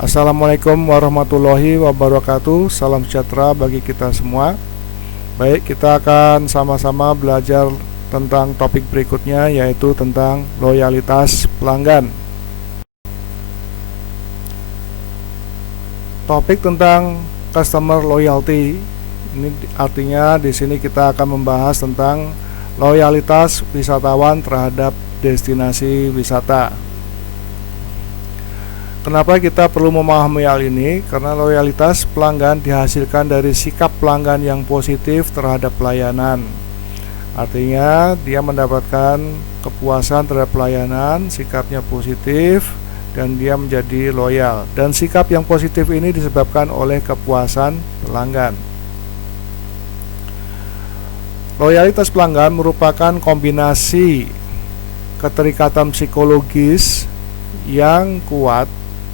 Assalamualaikum warahmatullahi wabarakatuh. Salam sejahtera bagi kita semua. Baik, kita akan sama-sama belajar tentang topik berikutnya, yaitu tentang loyalitas pelanggan. Topik tentang customer loyalty ini artinya di sini kita akan membahas tentang loyalitas wisatawan terhadap destinasi wisata. Kenapa kita perlu memahami hal ini? Karena loyalitas pelanggan dihasilkan dari sikap pelanggan yang positif terhadap pelayanan. Artinya dia mendapatkan kepuasan terhadap pelayanan, sikapnya positif, dan dia menjadi loyal. Dan sikap yang positif ini disebabkan oleh kepuasan pelanggan. Loyalitas pelanggan merupakan kombinasi keterikatan psikologis yang kuat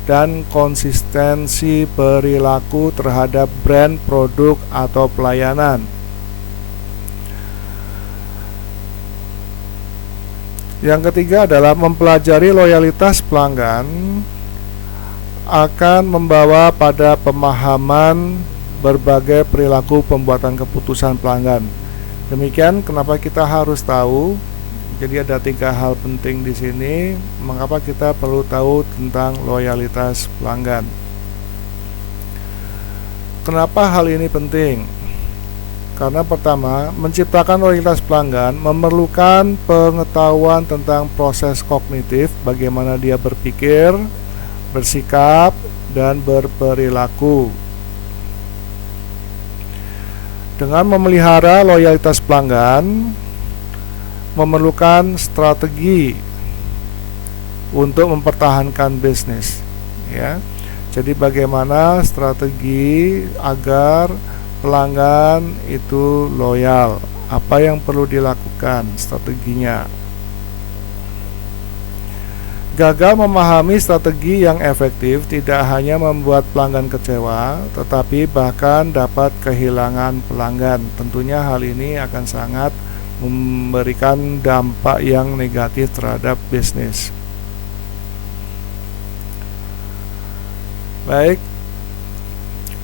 dan konsistensi perilaku terhadap brand, produk, atau pelayanan. Yang ketiga adalah mempelajari loyalitas pelanggan akan membawa pada pemahaman berbagai perilaku pembuatan keputusan pelanggan. Demikian kenapa kita harus tahu. Jadi ada 3 hal penting di sini. Mengapa kita perlu tahu tentang loyalitas pelanggan? Kenapa hal ini penting? Karena pertama, menciptakan loyalitas pelanggan memerlukan pengetahuan tentang proses kognitif, bagaimana dia berpikir, bersikap, dan berperilaku. Dengan memelihara loyalitas pelanggan memerlukan strategi untuk mempertahankan bisnis, ya. Jadi bagaimana strategi agar pelanggan itu loyal? Apa yang perlu dilakukan strateginya? Gagal memahami strategi yang efektif tidak hanya membuat pelanggan kecewa, tetapi bahkan dapat kehilangan pelanggan. Tentunya hal ini akan sangat memberikan dampak yang negatif terhadap bisnis. Baik,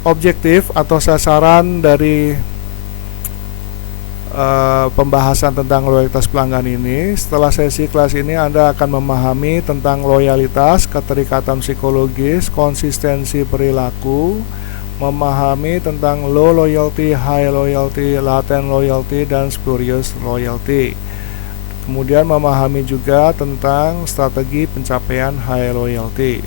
objektif atau sasaran dari pembahasan tentang loyalitas pelanggan ini. Setelah sesi kelas ini Anda akan memahami tentang loyalitas, keterikatan psikologis, konsistensi perilaku, memahami tentang low loyalty, high loyalty, latent loyalty, dan spurious loyalty. Kemudian memahami juga tentang strategi pencapaian high loyalty.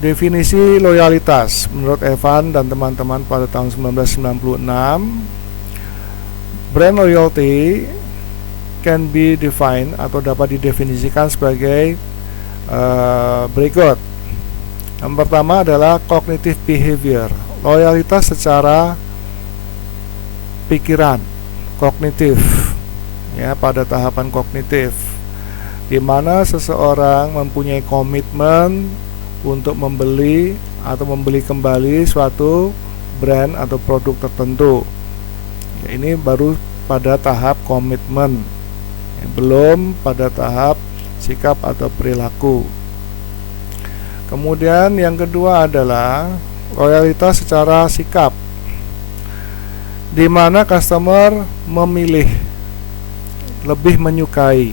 Definisi loyalitas menurut Evan dan teman-teman pada tahun 1996, brand loyalty can be defined atau dapat didefinisikan sebagai berikut. Yang pertama adalah cognitive behavior, loyalitas secara pikiran, kognitif, ya, pada tahapan kognitif, di mana seseorang mempunyai komitmen untuk membeli atau membeli kembali suatu brand atau produk tertentu. Ya, ini baru pada tahap komitmen, ya, belum pada tahap sikap atau perilaku. Kemudian yang kedua adalah loyalitas secara sikap, di mana customer memilih, lebih menyukai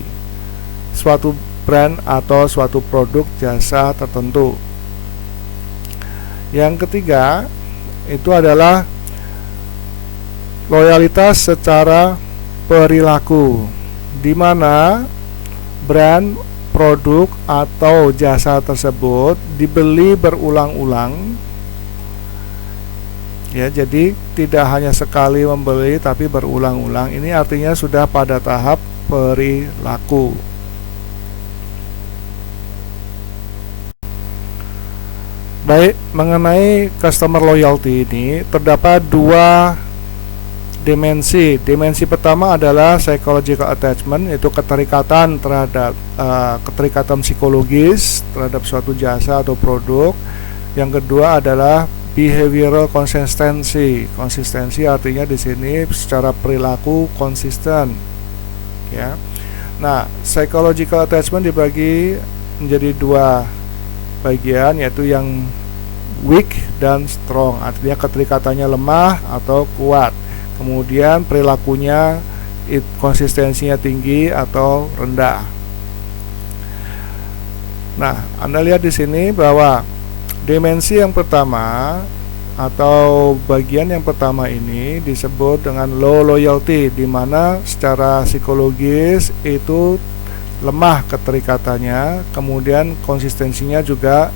suatu brand atau suatu produk jasa tertentu. Yang ketiga itu adalah loyalitas secara perilaku, di mana brand, produk, atau jasa tersebut dibeli berulang-ulang, ya. Jadi tidak hanya sekali membeli tapi berulang-ulang. Ini artinya sudah pada tahap perilaku. Baik, mengenai customer loyalty ini terdapat 2 dimensi. Dimensi pertama adalah psychological attachment, yaitu keterikatan terhadap keterikatan psikologis terhadap suatu jasa atau produk. Yang kedua adalah behavioral consistency. Konsistensi artinya di sini secara perilaku konsisten, ya. Nah, psychological attachment dibagi menjadi dua bagian, yaitu yang weak dan strong, artinya keterikatannya lemah atau kuat. Kemudian perilakunya konsistensinya tinggi atau rendah. Nah, Anda lihat di sini bahwa dimensi yang pertama atau bagian yang pertama ini disebut dengan low loyalty, di mana secara psikologis itu lemah keterikatannya, kemudian konsistensinya juga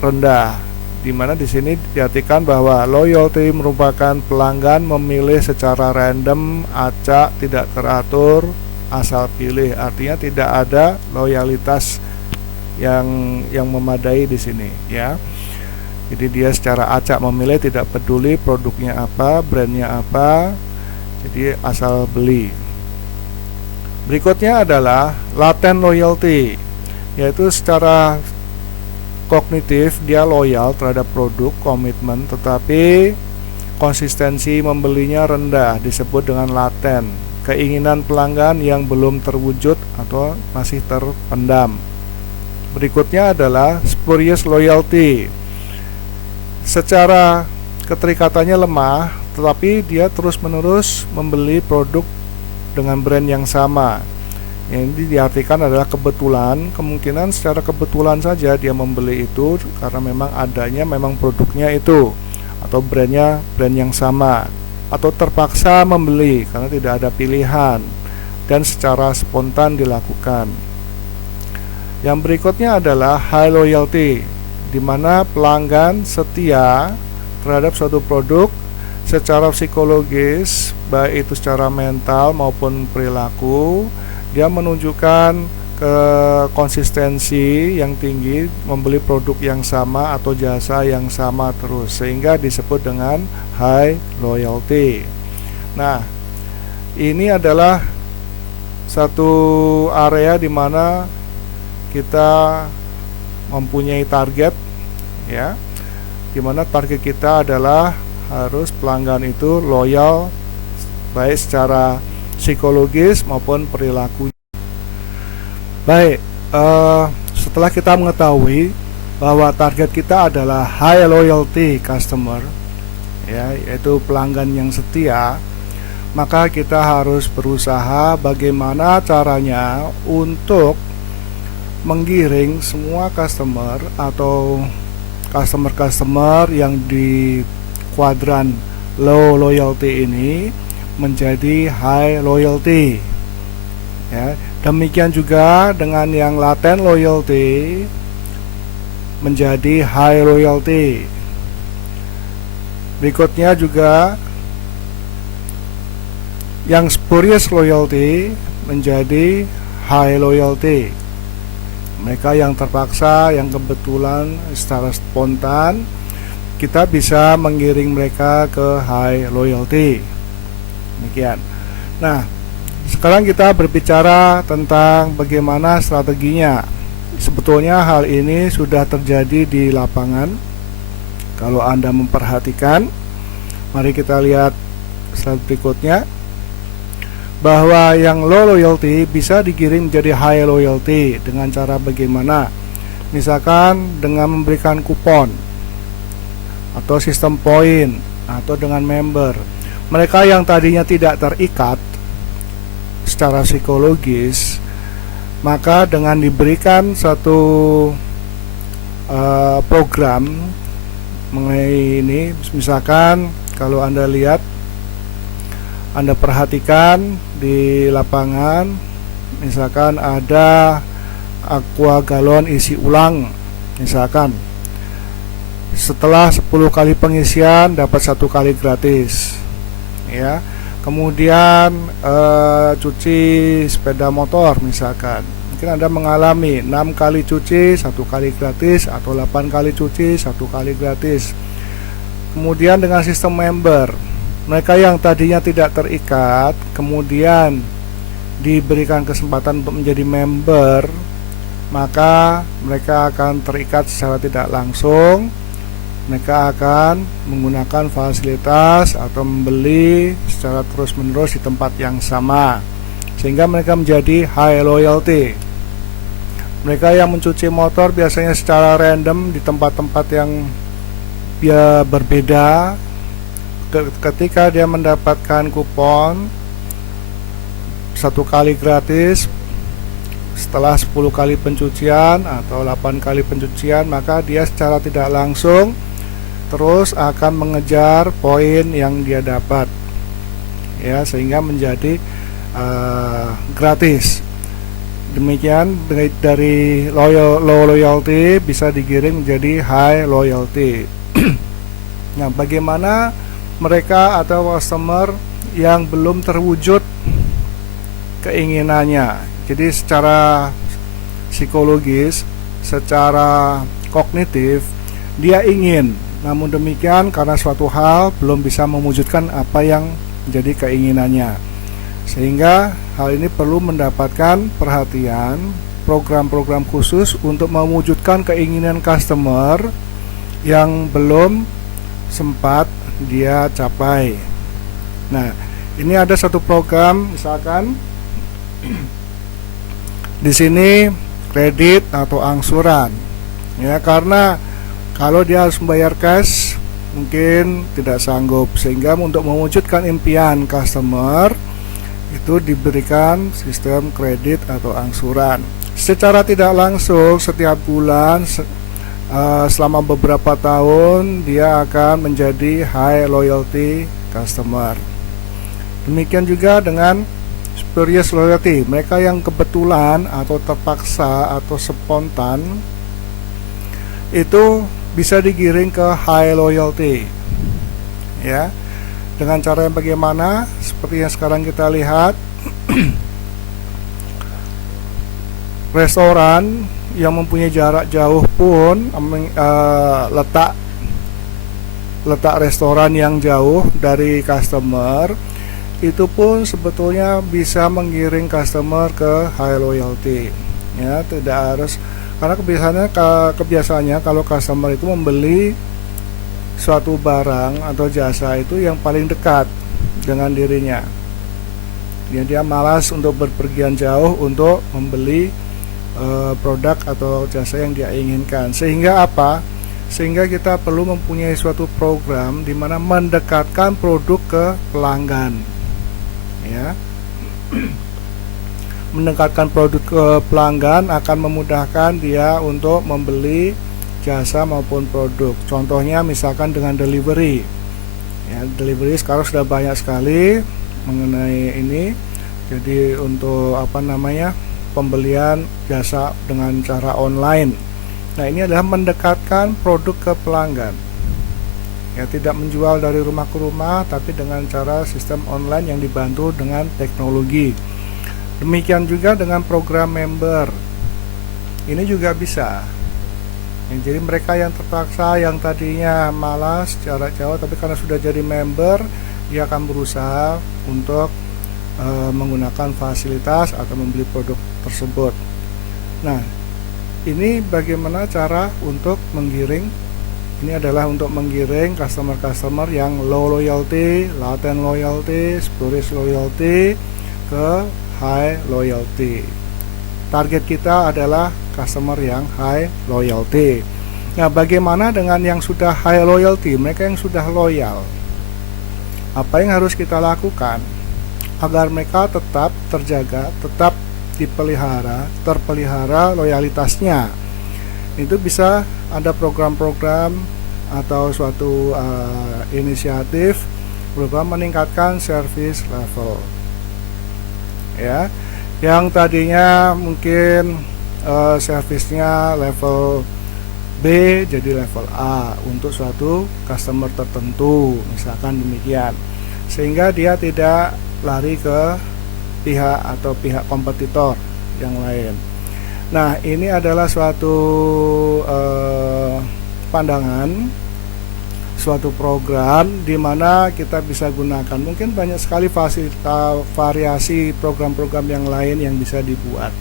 rendah, di mana di sini diartikan bahwa loyalty merupakan pelanggan memilih secara random, acak, tidak teratur, asal pilih. Artinya tidak ada loyalitas yang memadai di sini, ya. Jadi dia secara acak memilih, tidak peduli produknya apa, brandnya apa, jadi asal beli. Berikutnya adalah latent loyalty, yaitu secara kognitif dia loyal terhadap produk, komitmen, tetapi konsistensi membelinya rendah, disebut dengan laten. Keinginan pelanggan yang belum terwujud atau masih terpendam. Berikutnya adalah spurious loyalty. Secara keterikatannya lemah, tetapi dia terus-menerus membeli produk dengan brand yang sama. Yang diartikan adalah kebetulan, kemungkinan secara kebetulan saja dia membeli itu karena memang adanya memang produknya itu atau brand yang sama, atau terpaksa membeli karena tidak ada pilihan dan secara spontan dilakukan. Yang berikutnya adalah high loyalty, di mana pelanggan setia terhadap suatu produk secara psikologis, baik itu secara mental maupun perilaku. Dia menunjukkan konsistensi yang tinggi, membeli produk yang sama atau jasa yang sama terus, sehingga disebut dengan high loyalty. Nah, ini adalah satu area di mana kita mempunyai target, ya, di mana target kita adalah harus pelanggan itu loyal baik secara psikologis maupun perilaku. Baik, setelah kita mengetahui bahwa target kita adalah high loyalty customer, ya, yaitu pelanggan yang setia, maka kita harus berusaha bagaimana caranya untuk menggiring semua customer atau customer yang di kuadran low loyalty ini menjadi high loyalty, ya. Demikian juga dengan yang latent loyalty menjadi high loyalty. Berikutnya juga yang spurious loyalty menjadi high loyalty. Mereka yang terpaksa, yang kebetulan secara spontan, kita bisa menggiring mereka ke high loyalty. Demikian. Nah, sekarang kita berbicara tentang bagaimana strateginya. Sebetulnya hal ini sudah terjadi di lapangan. Kalau Anda memperhatikan, mari kita lihat slide berikutnya, bahwa yang low loyalty bisa digiring menjadi high loyalty dengan cara bagaimana? Misalkan dengan memberikan kupon atau sistem poin atau dengan member. Mereka yang tadinya tidak terikat secara psikologis, maka dengan diberikan satu program mengenai ini, misalkan kalau Anda lihat, Anda perhatikan di lapangan, misalkan ada aqua galon isi ulang, misalkan setelah 10 kali pengisian dapat 1 kali gratis, ya. Kemudian cuci sepeda motor, misalkan mungkin Anda mengalami 6 kali cuci 1 kali gratis, atau 8 kali cuci 1 kali gratis. Kemudian dengan sistem member, mereka yang tadinya tidak terikat kemudian diberikan kesempatan untuk menjadi member, maka mereka akan terikat secara tidak langsung. Mereka akan menggunakan fasilitas atau membeli secara terus-menerus di tempat yang sama, sehingga mereka menjadi high loyalty. Mereka yang mencuci motor biasanya secara random di tempat-tempat yang berbeda. Ketika dia mendapatkan kupon 1 kali gratis setelah 10 kali pencucian atau 8 kali pencucian, maka dia secara tidak langsung terus akan mengejar poin yang dia dapat, ya, sehingga menjadi gratis. Demikian dari low loyalty bisa digiring menjadi high loyalty. Nah, bagaimana mereka atau customer yang belum terwujud keinginannya? Jadi secara psikologis, secara kognitif dia ingin, namun demikian karena suatu hal belum bisa mewujudkan apa yang menjadi keinginannya, sehingga hal ini perlu mendapatkan perhatian, program-program khusus untuk mewujudkan keinginan customer yang belum sempat dia capai. Nah, ini ada satu program, misalkan di sini kredit atau angsuran, ya, karena kalau dia harus membayar cash mungkin tidak sanggup, sehingga untuk mewujudkan impian customer itu diberikan sistem kredit atau angsuran. Secara tidak langsung setiap bulan selama beberapa tahun dia akan menjadi high loyalty customer. Demikian juga dengan spurious loyalty, mereka yang kebetulan atau terpaksa atau spontan itu bisa digiring ke high loyalty, ya, dengan cara yang bagaimana? Seperti yang sekarang kita lihat. Restoran yang mempunyai jarak jauh pun letak restoran yang jauh dari customer itu pun sebetulnya bisa menggiring customer ke high loyalty, ya. Tidak harus, karena kebiasaannya kalau customer itu membeli suatu barang atau jasa itu yang paling dekat dengan dirinya, ya, dia malas untuk berpergian jauh untuk membeli produk atau jasa yang dia inginkan. Sehingga apa? Sehingga kita perlu mempunyai suatu program di mana mendekatkan produk ke pelanggan, ya. Mendekatkan produk ke pelanggan akan memudahkan dia untuk membeli jasa maupun produk. Contohnya misalkan dengan delivery, ya, delivery sekarang sudah banyak sekali mengenai ini. Jadi untuk pembelian jasa dengan cara online. Nah, ini adalah mendekatkan produk ke pelanggan, ya, tidak menjual dari rumah ke rumah, tapi dengan cara sistem online yang dibantu dengan teknologi. Demikian juga dengan program member, ini juga bisa. Jadi mereka yang terpaksa, yang tadinya malas jarak jauh, tapi karena sudah jadi member, dia akan berusaha untuk menggunakan fasilitas atau membeli produk tersebut. Nah, ini bagaimana cara untuk menggiring? Ini adalah untuk menggiring customer-customer yang low loyalty, latent loyalty, spurious loyalty ke high loyalty. Target kita adalah customer yang high loyalty. Nah, bagaimana dengan yang sudah high loyalty, mereka yang sudah loyal? Apa yang harus kita lakukan agar mereka tetap terjaga, tetap terpelihara loyalitasnya? Itu bisa ada program-program atau suatu inisiatif berupa meningkatkan service level, ya. Yang tadinya mungkin servisnya level B jadi level A untuk suatu customer tertentu, misalkan demikian, sehingga dia tidak lari ke pihak atau pihak kompetitor yang lain. Nah, ini adalah suatu pandangan, suatu program di mana kita bisa gunakan. Mungkin banyak sekali variasi program-program yang lain yang bisa dibuat,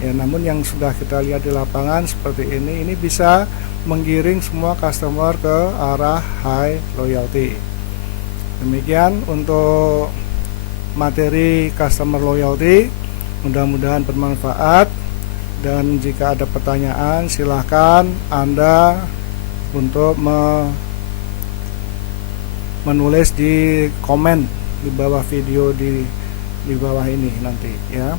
ya, namun yang sudah kita lihat di lapangan seperti ini bisa menggiring semua customer ke arah high loyalty. Demikian untuk materi customer loyalty, mudah-mudahan bermanfaat. Dan jika ada pertanyaan, silahkan Anda untuk menulis di komen di bawah video di bawah ini nanti ya.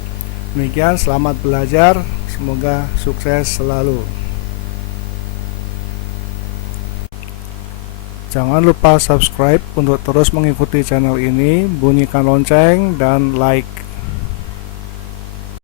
Demikian, selamat belajar, semoga sukses selalu. Jangan lupa subscribe untuk terus mengikuti channel ini, bunyikan lonceng dan like.